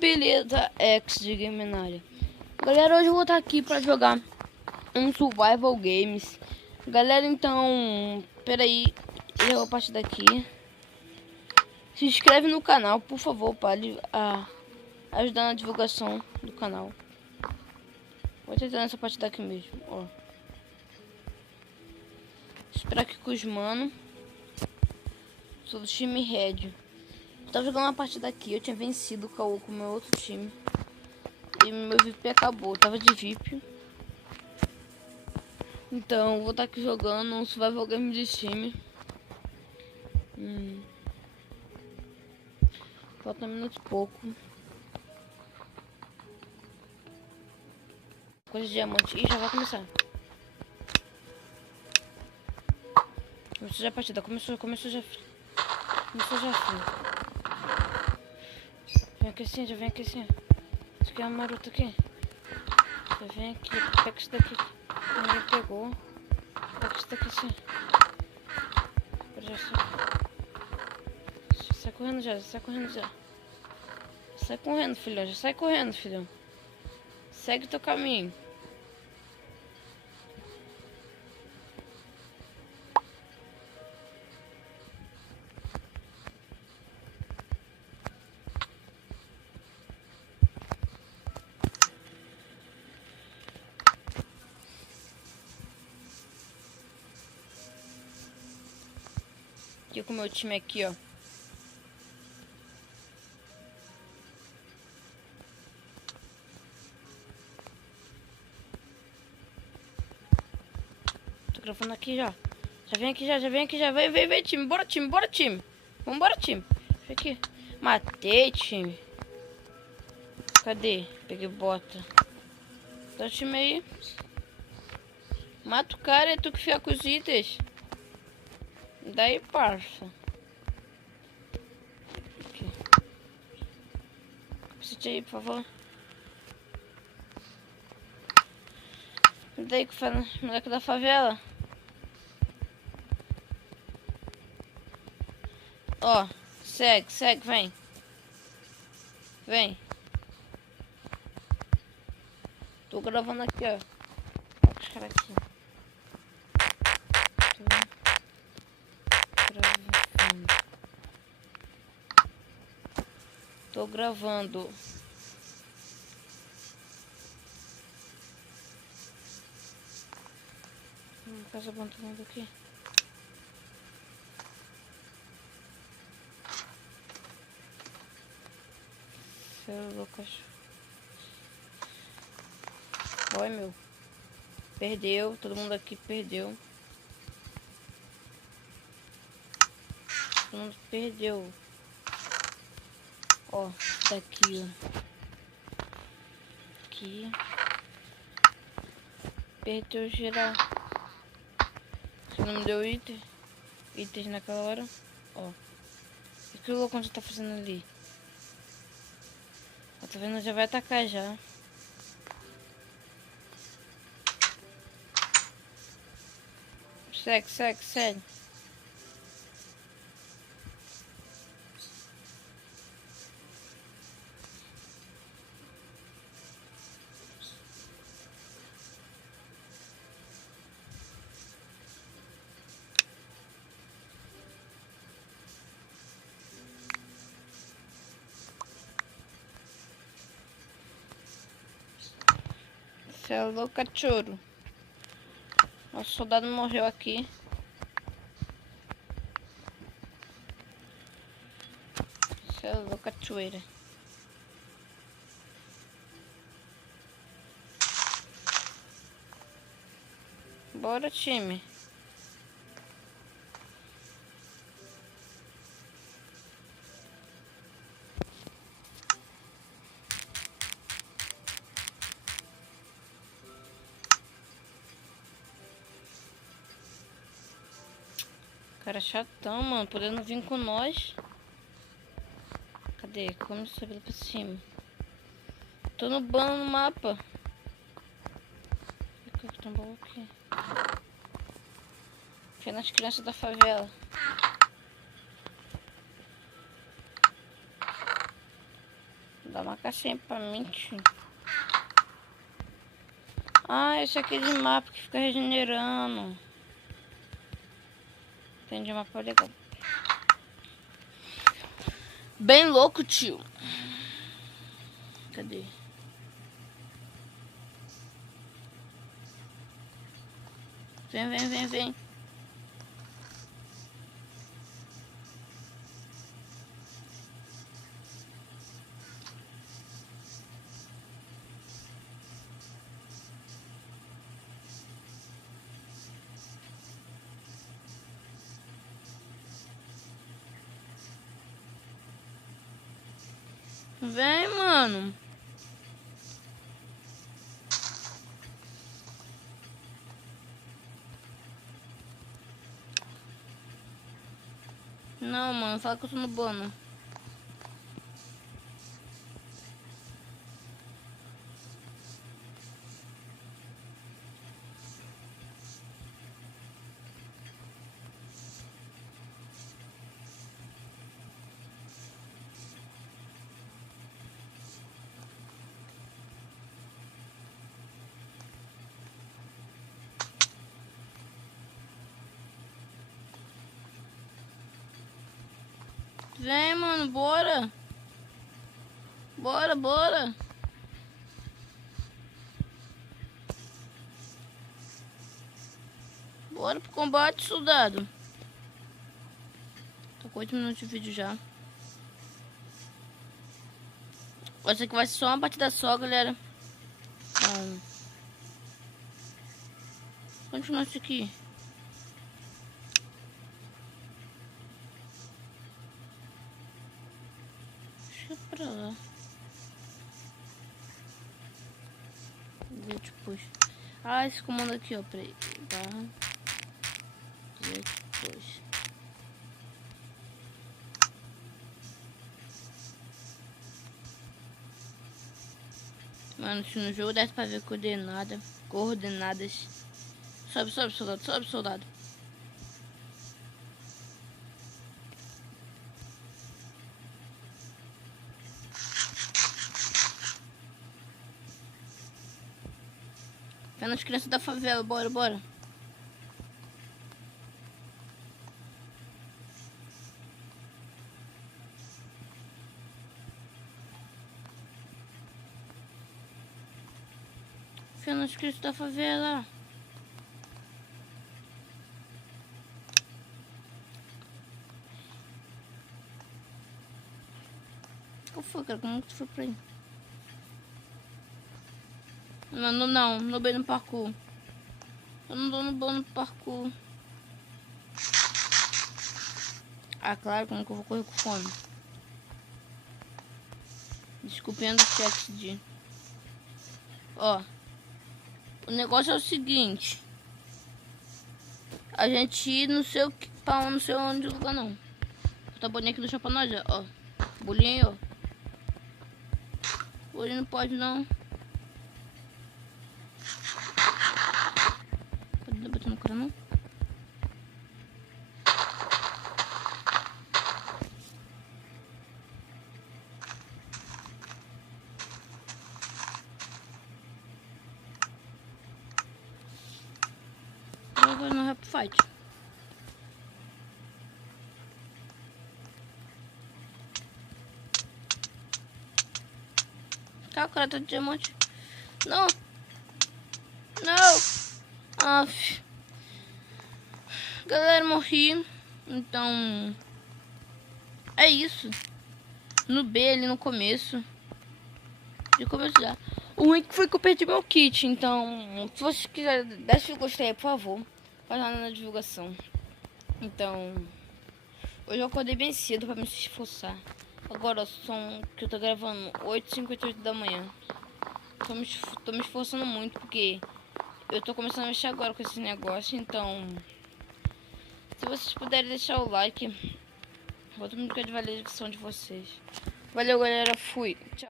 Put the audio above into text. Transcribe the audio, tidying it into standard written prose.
Beleza, X de Game na área. Galera, hoje eu vou estar aqui pra jogar um Survival Games. Galera, então, peraí, eu vou partir daqui. Se inscreve no canal, por favor, para ajudar na divulgação do canal. Vou tentar nessa parte daqui mesmo, ó. Esperar aqui com os mano. Sou do time Red. Eu tava jogando uma partida aqui, eu tinha vencido o com o meu outro time. E meu VIP acabou, eu tava de VIP. Então, vou estar aqui jogando um Survival Game de time. Falta minutos e pouco. Coisa de diamante. Ih, já vai começar. Começou já a partida. Começou já. Começou já, filho. Vem aqui assim, já vem aqui assim. Isso aqui é uma marota aqui. Já vem aqui. Pega isso daqui. Ninguém pegou. Pega isso daqui assim. Agora já sai. Sai correndo já, sai correndo já. Sai correndo, filhão. Já sai correndo, filhão. Segue teu caminho. Aqui com o meu time aqui, ó. Tô gravando aqui já. Já vem aqui já, já vem aqui já. Vem, time. Bora, time, bora, time. Vambora, time. Vem aqui. Matei, time. Cadê? Peguei bota. Dá o time aí. Mata o cara, é tu que fica com os itens. Daí, parça. Aqui. Capacete aí, por favor. Daí que fala, moleque da favela. Ó, segue, vem. Vem. Tô gravando aqui, ó. Os caras aqui. Tô gravando. Casa abandonada aqui. Lucas. Oi, meu. Perdeu. Todo mundo aqui perdeu. Todo mundo perdeu. Ó, daqui, ó. Aqui. Perdeu geral. Você não me deu itens naquela hora. Ó. O que o louco já tá fazendo ali? Ó, tá vendo? Já vai atacar já. Segue. Você é louco, cachorro. Nosso soldado morreu aqui. Você é louco, cachoeira. Bora, time. Cara chatão, mano. Podendo vir com nós. Cadê? Como subir pra cima? Tô no ban no mapa. Fica que tombou aqui. Fica nas crianças da favela. Dá uma caixinha pra mim, tio. Ah, esse aqui é de mapa que fica regenerando. Tem de mapa legal. Bem louco, tio. Cadê? Vem, vem, vem, vem. Vem, mano. Não, mano, fala que eu tô no bono. Vem, mano, bora. Bora, bora. Bora pro combate, soldado. Tô com 8 minutos de vídeo já. Essa aqui vai ser só uma batida só, galera. Então, continua isso aqui. Deixa eu pra lá. Vou te push. Ah, esse comando aqui, ó. Peraí. Barra. Vou te push. Mano, se no jogo desse pra ver coordenadas. Sobe, sobe, soldado, sobe, soldado. Vendo as crianças da favela, bora, bora. Vendo as crianças da favela. Qual foi, cara? Como que tu foi pra aí? Não, no bem no parkour. Eu não dou no bom no parkour. Ah, claro, como que eu vou correr com fome? Desculpendo o chat de... Ó. O negócio é o seguinte. A gente ir no seu... Pra não sei onde lugar, não. Tá bolinha aqui no chão pra nós, ó. Bolinha aí, ó. Bolinha não pode, não. Pode bater no cara, não? Agora no rap fight. Cara, o cara tá de diamante. Não. Não. Aff. Galera, morri. Então... É isso. No B ali no começo. De começo já. O ruim que foi que eu perdi meu kit. Então, se vocês quiserem, deixa o gostei aí, por favor. Faz lá na divulgação. Então... Hoje eu acordei bem cedo pra me esforçar. Agora são que eu tô gravando 8h58 da manhã. Tô me esforçando muito porque eu tô começando a mexer agora com esse negócio. Então, se vocês puderem deixar o like, vou muito de valorização de vocês. Valeu, galera. Fui. Tchau.